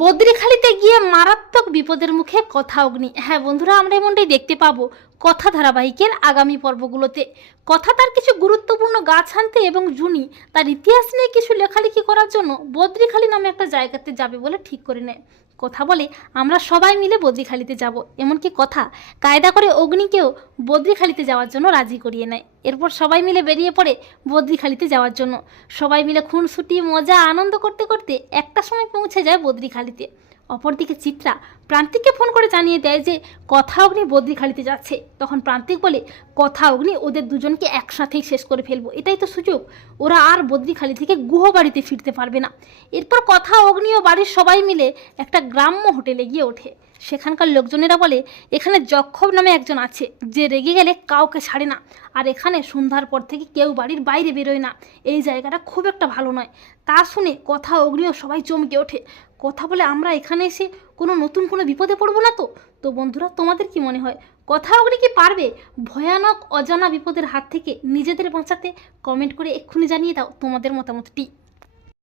বদ্রীখালীতে গিয়ে মারাত্মক বিপদের মুখে কথা অগ্নি। হ্যাঁ বন্ধুরা, আমরা এমনটাই দেখতে পাবো কথা ধারাবাহিকের আগামী পর্বগুলোতে। কথা তার কিছু গুরুত্বপূর্ণ গাছ আনতে এবং জুনি তার ইতিহাস নিয়ে কিছু লেখালেখি করার জন্য বদ্রীখালী নামে একটা জায়গাতে যাবে বলে ঠিক করে নেয়। কথা বলে আমরা সবাই মিলে বদ্রীখালীতে যাব, এমনকি কথা কায়দা করে অগ্নিকেও বদ্রীখালীতে যাওয়ার জন্য রাজি করিয়ে নেয়। এরপর সবাই মিলে বেরিয়ে পড়ে বদ্রীখালীতে যাওয়ার জন্য। সবাই মিলে খুনসুটি মজা আনন্দ করতে করতে একটা সময় পৌঁছে যায় বদ্রীখালীতে। অপরদিকে চিত্রা প্রান্তিককে ফোন করে জানিয়ে দেয় যে কথা অগ্নি বদ্রীখালীতে যাচ্ছে। তখন প্রান্তিক বলে কথা অগ্নি ওদের দুজনকে একসাথেই শেষ করে ফেলবো, এটাই তো সুযোগ, ওরা আর বদ্রীখালী থেকে গুহ বাড়িতে ফিরতে পারবে না। এরপর কথা অগ্নি ও বাড়ির সবাই মিলে একটা গ্রাম্য হোটেলে গিয়ে ওঠে। সেখানকার লোকজনেরা বলে এখানে যক্ষব নামে একজন আছে যে রেগে গেলে কাউকে ছাড়ে না, আর এখানে সন্ধ্যার পর থেকে কেউ বাড়ির বাইরে বেরোয় না, এই জায়গাটা খুব একটা ভালো নয়। তা শুনে কথা অগ্নিও সবাই চমকে ওঠে। কথা বলে আমরা এখানে এসে নতুন কোনো বিপদে পড়বো না তো? তো বন্ধুরা, তোমাদের কি মনে হয় কথা অগ্নি কি পারবে ভয়ানক অজানা বিপদের হাত থেকে নিজেদের বাঁচাতে? কমেন্ট করে এক্ষুনি জানিয়ে দাও তোমাদের মতামতটি।